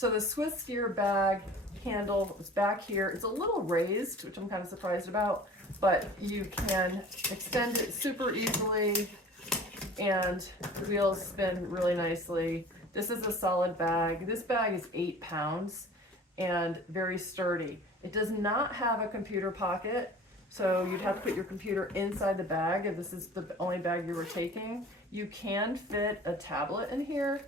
So the SwissGear bag handle is back here. It's a little raised, which I'm kind of surprised about, but you can extend it super easily and the wheels spin really nicely. This is a solid bag. This bag is 8 pounds and very sturdy. It does not have a computer pocket, so you'd have to put your computer inside the bag if this is the only bag you were taking. You can fit a tablet in here,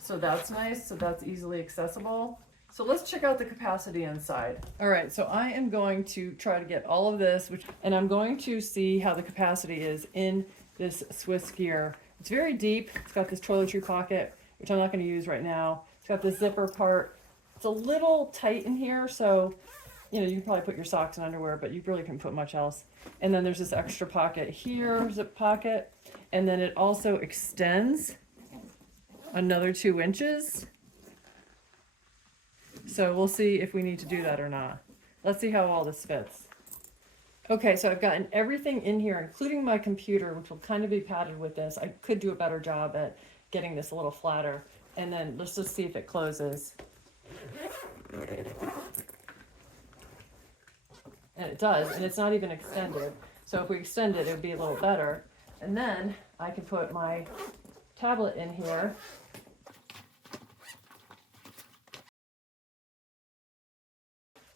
so that's nice, so that's easily accessible. So let's check out the capacity inside. All right, so I am going to try to get all of this, and I'm going to see how the capacity is in this SwissGear. It's very deep. It's got this toiletry pocket, which I'm not going to use right now. It's got this zipper part. It's a little tight in here, so you know, you can probably put your socks and underwear, but you really couldn't put much else. And then there's this extra pocket here, zip pocket, and then it also extends another 2 inches. So we'll see if we need to do that or not. Let's see how all this fits. Okay, so I've gotten everything in here, including my computer, which will kind of be padded with this. I could do a better job at getting this a little flatter. And then let's just see if it closes. And it does, and it's not even extended. So if we extend it, it would be a little better. And then I can put my tablet in here.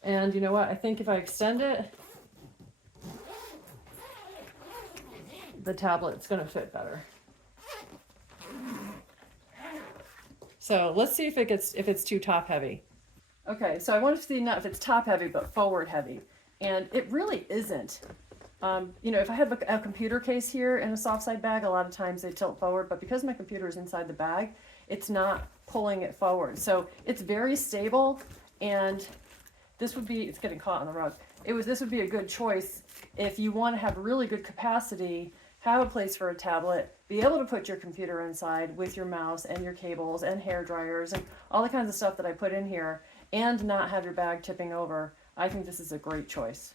And you know what? I think if I extend it, the tablet's going to fit better. So let's see if it's too top heavy. Okay, so I want to see not if it's top heavy, but forward heavy. And it really isn't. You know, if I have a computer case here in a soft side bag, a lot of times they tilt forward, but because my computer is inside the bag, it's not pulling it forward. So it's very stable, and this would be, it's getting caught on the rug. This would be a good choice if you want to have really good capacity, have a place for a tablet, be able to put your computer inside with your mouse and your cables and hair dryers and all the kinds of stuff that I put in here, and not have your bag tipping over. I think this is a great choice.